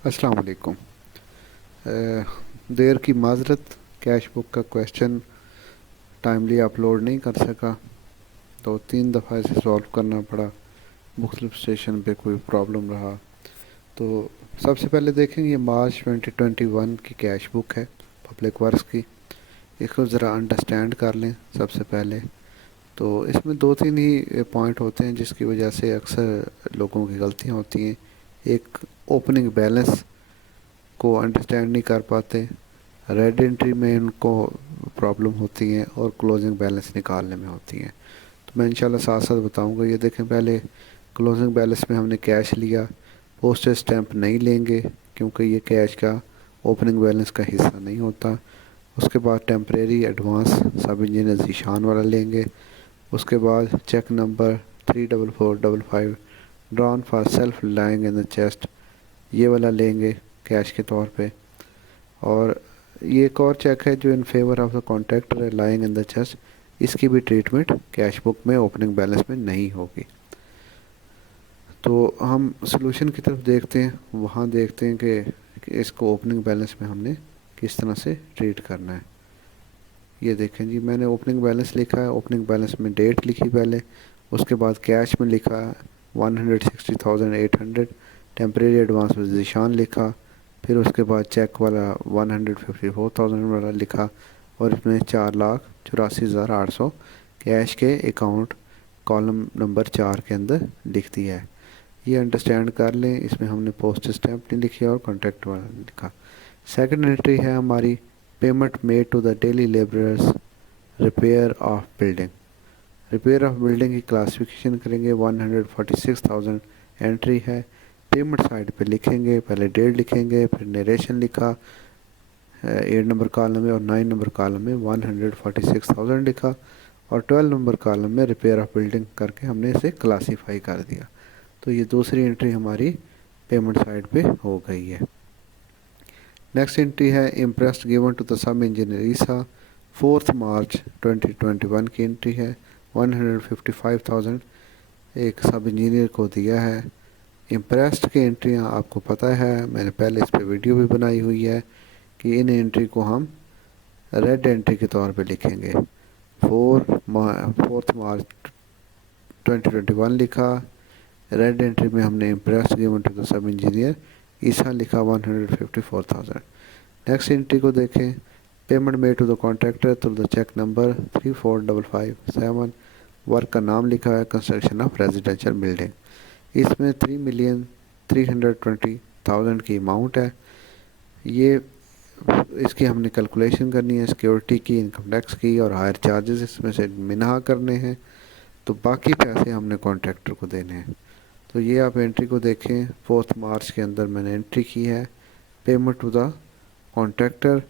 अस्सलाम वालेकुम। देर की माजरत, कैश बुक का क्वेश्चन टाइमली अपलोड नहीं कर सका, तो 3 दफ़ा इसे सॉल्व करना पड़ा। मुख्तलिफ स्टेशन पे कोई प्रॉब्लम रहा। तो सबसे पहले देखेंगे, ये मार्च 2021 की कैश बुक है पब्लिक वर्क्स की। इसको ज़रा अंडरस्टैंड कर लें सबसे पहले। तो इसमें 2-3 ही पॉइंट होते हैं जिसकी वजह से अक्सर लोगों की गलतियाँ होती हैं। एक, ओपनिंग बैलेंस को अंडरस्टैंड नहीं कर पाते, रेड एंट्री में इनको प्रॉब्लम होती है और क्लोजिंग बैलेंस निकालने में होती हैं। तो मैं इंशाल्लाह साथ साथ बताऊंगा। ये देखें, पहले क्लोजिंग बैलेंस में हमने कैश लिया, पोस्टेज स्टैंप नहीं लेंगे क्योंकि ये कैश का ओपनिंग बैलेंस का हिस्सा नहीं होता। उसके बाद temporary advance sub engineer Zeeshan वाला लेंगे। उसके बाद check number 34455 drawn for self lying in the chest, ये वाला लेंगे कैश के तौर पे। और ये एक और चेक है जो in favour of the contractor है लाइंग इन द चेस्ट, इसकी भी ट्रीटमेंट कैश बुक में ओपनिंग बैलेंस में नहीं होगी। तो हम सोल्यूशन की तरफ देखते हैं, वहाँ देखते हैं कि इसको ओपनिंग बैलेंस में हमने किस तरह से ट्रीट करना है। ये देखें जी, मैंने ओपनिंग बैलेंस लिखा है। ओपनिंग बैलेंस में डेट लिखी पहले, उसके बाद कैश में लिखा 160,800, टेम्परेरी एडवांस में जीशान लिखा, फिर उसके बाद चेक वाला 154,000 वाला लिखा, और इसमें 4,84,800 कैश के अकाउंट कॉलम नंबर 4 के अंदर लिख दिया है। ये अंडरस्टैंड कर लें। इसमें हमने पोस्ट स्टैंप नहीं लिखी और कॉन्ट्रैक्ट वाला लिखा। सेकंड एंट्री है हमारी, payment made to the daily labourers repair of building. Repair of building की क्लासिफिकेशन करेंगे, 146,000 एंट्री है। पेमेंट साइड पे लिखेंगे, पहले डेट लिखेंगे, फिर नरेशन लिखा 8 नंबर कॉलम में, और 9 नंबर कॉलम में 146,000 लिखा, और 12 नंबर कॉलम में रिपेयर ऑफ बिल्डिंग करके हमने इसे क्लासीफाई कर दिया। तो ये दूसरी एंट्री हमारी पेमेंट साइड पे हो गई है। नेक्स्ट एंट्री है, imprest given to the sub engineer Isa, 4 मार्च 2021 की एंट्री है। 155,000 एक सब इंजीनियर को दिया है। इम्प्रेस्ड की एंट्रियाँ आपको पता है, मैंने पहले इस पर वीडियो भी बनाई हुई है कि इन एंट्री को हम रेड एंट्री के तौर पे लिखेंगे। 4 मार्च 2021 लिखा, रेड एंट्री में हमने imprest given to the sub engineer Isa लिखा 154,000। नेक्स्ट एंट्री को देखें, payment made to the contractor through the cheque number 34557, work का नाम लिखा है कंस्ट्रक्शन ऑफ रेजिडेंशियल बिल्डिंग। इसमें 3,320,000 की अमाउंट है। ये इसकी हमने कैलकुलेशन करनी है, सिक्योरिटी की, इनकम टैक्स की और हायर चार्जेस इसमें से मिनहा करने हैं। तो बाकी पैसे हमने कॉन्ट्रैक्टर को देने हैं। तो ये आप एंट्री को देखें, 4 मार्च के अंदर मैंने एंट्री की है, payment to the contractor.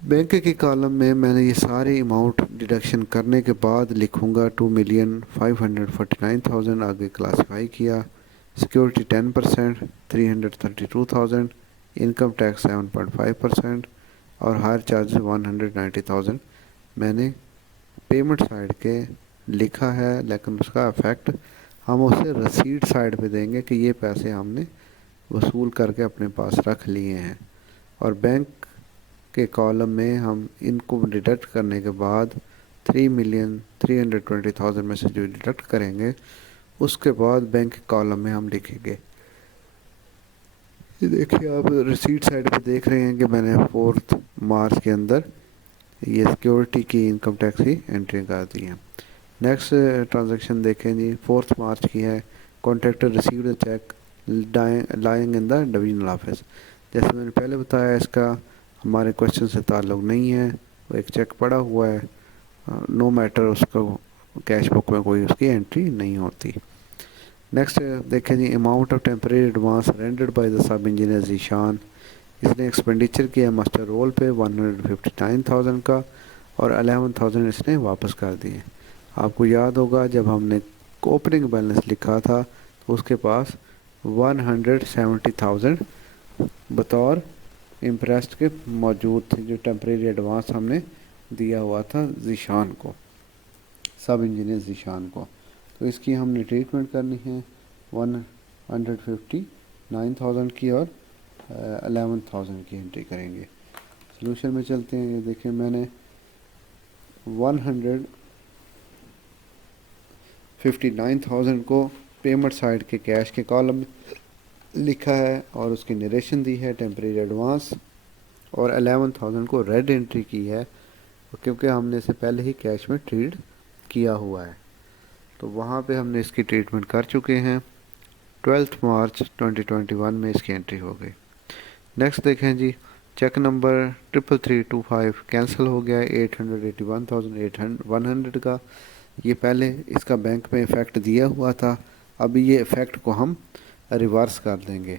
Bank के कॉलम में मैंने ये सारी अमाउंट डिडक्शन करने के बाद लिखूँगा 2,549,000 आगे क्लासीफाई किया। सिक्योरिटी 10%, 332,000, इनकम टैक्स 7.5% और हायर चार्जेस 190,000 मैंने पेमेंट साइड के लिखा है। लेकिन उसका इफ़ेक्ट हम उसे रसीद साइड पे देंगे कि ये पैसे हमने वसूल करके अपने पास रख लिए हैं। और बैंक के कॉलम में हम इनको डिडक्ट करने के बाद 3,320,000 में से जो डिडक्ट करेंगे, उसके बाद बैंक के कॉलम में हम लिखेंगे। ये देखिए, आप रिसीट साइड पे देख रहे हैं कि मैंने 4 मार्च के अंदर ये सिक्योरिटी की, इनकम टैक्स की एंट्री कर दी है। नेक्स्ट ट्रांजैक्शन देखें जी, 4 मार्च की है, contractor received the cheque lying in the divisional office. जैसे मैंने पहले बताया, इसका हमारे क्वेश्चन से ताल्लुक़ नहीं है, वो एक चेक पड़ा हुआ है, नो मैटर, उसको कैश बुक में कोई उसकी एंट्री नहीं होती। नेक्स्ट देखें जी, amount of temporary advance rendered by the sub engineer Zeeshan. इसने एक्सपेंडिचर किया मास्टर रोल पे 159,000 का, और 11,000 इसने वापस कर दिए। आपको याद होगा जब हमने ओपनिंग बैलेंस लिखा था तो उसके पास 170,000 बतौर इम्प्रेस्ड के मौजूद थे, जो टेम्परेरी एडवांस हमने दिया हुआ था जीशान को, सब इंजीनियर जीशान को। तो इसकी हमने ट्रीटमेंट करनी है 159,000 की और 11,000 की एंट्री करेंगे। सोल्यूशन में चलते हैं। ये देखें मैंने 159,000 को पेमेंट साइड के कैश के कॉलम में लिखा है और उसकी नरेशन दी है टेम्परेरी एडवांस, और 11,000 को रेड एंट्री की है क्योंकि हमने इसे पहले ही कैश में ट्रीट किया हुआ है, तो वहाँ पे हमने इसकी ट्रीटमेंट कर चुके हैं। 12 मार्च 2021 में इसकी एंट्री हो गई। नेक्स्ट देखें जी, चेक नंबर 33325 कैंसिल हो गया 881,100 का। ये पहले इसका बैंक में इफ़ेक्ट दिया हुआ था, अभी ये इफ़ेक्ट को हम रिवर्स कर देंगे।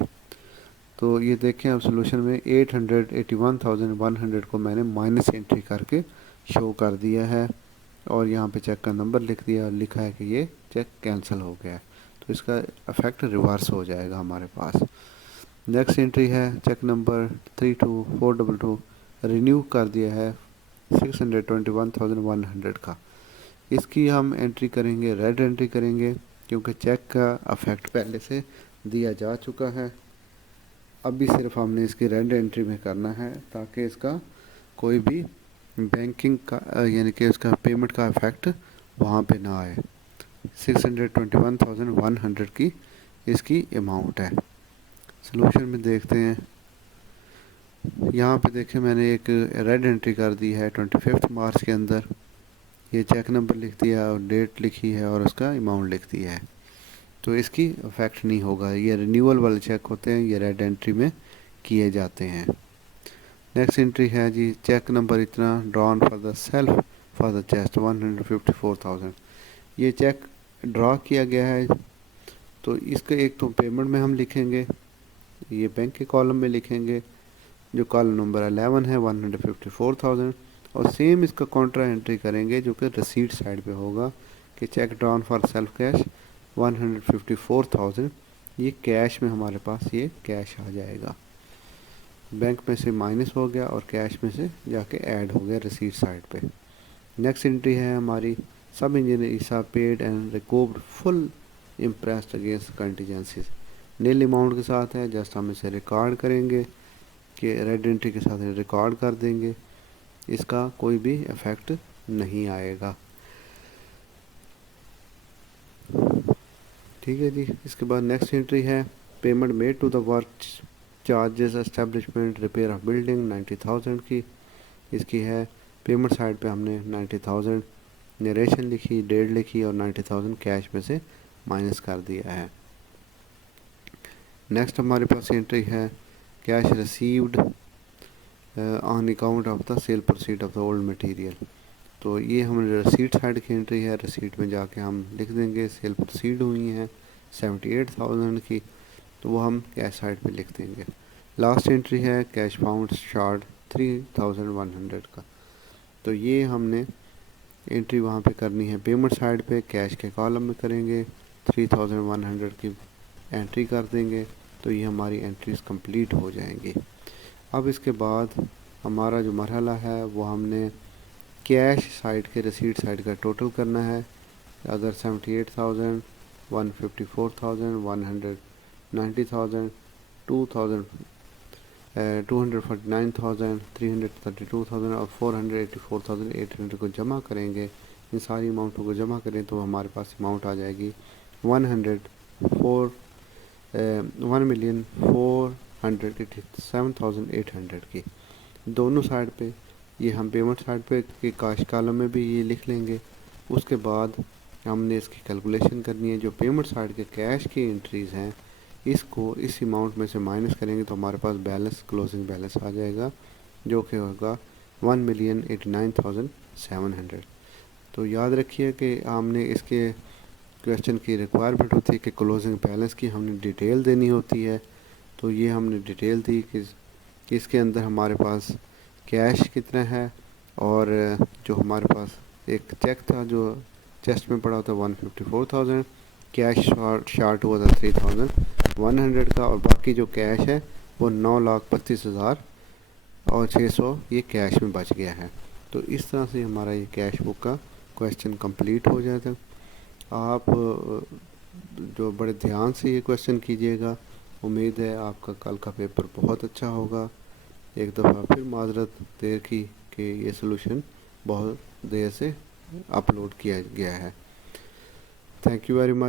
तो ये देखें अब सोल्यूशन में 881,100 को मैंने माइनस एंट्री करके शो कर दिया है और यहाँ पे चेक का नंबर लिख दिया और लिखा है कि ये चेक कैंसिल हो गया है, तो इसका इफ़ेक्ट रिवर्स हो जाएगा हमारे पास। नेक्स्ट एंट्री है चेक नंबर 32422, रिन्यू कर दिया है 621,100 का। इसकी हम एंट्री करेंगे, रेड एंट्री करेंगे क्योंकि चेक का इफ़ेक्ट पहले से दिया जा चुका है। अभी सिर्फ हमने इसकी रेड एंट्री में करना है ताकि इसका कोई भी बैंकिंग का यानी कि उसका पेमेंट का इफ़ेक्ट वहाँ पे ना आए। 621,100 की इसकी अमाउंट है। सोल्यूशन में देखते हैं, यहाँ पे देखें मैंने एक रेड एंट्री कर दी है 25 मार्च के अंदर। ये चेक नंबर लिख दिया और डेट लिखी है और उसका अमाउंट लिख दिया है, तो इसकी इफ़ेक्ट नहीं होगा। ये रिन्यूअल वाले चेक होते हैं, ये रेड एंट्री में किए जाते हैं। नेक्स्ट एंट्री है जी चेक नंबर इतना drawn for the self for the chest 154,000। ये चेक ड्रॉ किया गया है, तो इसका एक तो पेमेंट में हम लिखेंगे, ये बैंक के कॉलम में लिखेंगे जो कॉलम नंबर 11 है 154,000, और सेम इसका कॉन्ट्रा एंट्री करेंगे जो कि रिसीट साइड पे होगा कि check drawn for self cash 154,000। ये कैश में हमारे पास ये कैश आ जाएगा, बैंक में से माइनस हो गया और कैश में से जाके ऐड हो गया रिसीट साइड पे। नेक्स्ट एंट्री है हमारी sub engineer Isa paid and recovered full imprest against contingencies, nil amount के साथ है। जस्ट हम इसे रिकॉर्ड करेंगे कि रेड एंट्री के साथ रिकॉर्ड कर देंगे, इसका कोई भी इफेक्ट नहीं आएगा। ठीक है जी। इसके बाद नेक्स्ट एंट्री है payment made to the work charges establishment repair of building 90,000 की। इसकी है पेमेंट साइड पे हमने 90,000 नरेशन लिखी, डेट लिखी और 90,000 कैश में से माइनस कर दिया है। नेक्स्ट हमारे पास एंट्री है cash received on account of the cell proceed of the old material. तो ये हमारी रसीट साइड की एंट्री है, रसीट में जाके हम लिख देंगे सेल प्रोसीड हुई हैं 78,000 की, तो वो हम कैश साइड पे लिख देंगे। लास्ट एंट्री है कैश फाउंड शार्ट 3,100 का, तो ये हमने एंट्री वहाँ पे करनी है पेमेंट साइड पे, कैश के कॉलम में करेंगे 3,100 की एंट्री कर देंगे, तो ये हमारी एंट्रीज कंप्लीट हो जाएंगी। अब इसके बाद हमारा जो मरहला है वो हमने कैश साइड के रसीट साइड का टोटल करना है। अगर 78,000, 154,000, 190,000, 249,000, 332,000 और 484,800 को जमा करेंगे, इन सारी अमाउंटों को जमा करें तो हमारे पास अमाउंट आ जाएगी 1,487,800 की। दोनों साइड पे ये हम पेमेंट साइड पे के कैश कॉलम में भी ये लिख लेंगे। उसके बाद हमने इसकी कैलकुलेशन करनी है, जो पेमेंट साइड के कैश की एंट्रीज़ हैं इसको इस अमाउंट में से माइनस करेंगे तो हमारे पास बैलेंस क्लोजिंग बैलेंस आ जाएगा जो कि होगा 1,89,700। तो याद रखिए कि हमने इसके क्वेश्चन की रिक्वायरमेंट होती है कि क्लोजिंग बैलेंस की हमने डिटेल देनी होती है, तो ये हमने डिटेल दी कि इसके अंदर हमारे पास कैश कितना है और जो हमारे पास एक चेक था जो चेस्ट में पड़ा था 154,000, कैश शार्ट हुआ था 3,100 का, और बाकी जो कैश है वो 9,32,000 और 600 ये कैश में बच गया है। तो इस तरह से हमारा ये कैश बुक का क्वेश्चन कंप्लीट हो जाता है। आप جو بڑے دھیان سے یہ کویشچن کیجیے گا. امید ہے آپ کا کل کا پیپر بہت اچھا ہوگا. ایک دفعہ پھر معذرت دیر کی کہ یہ سلوشن بہت دیر سے اپلوڈ کیا گیا ہے. Thank you very much.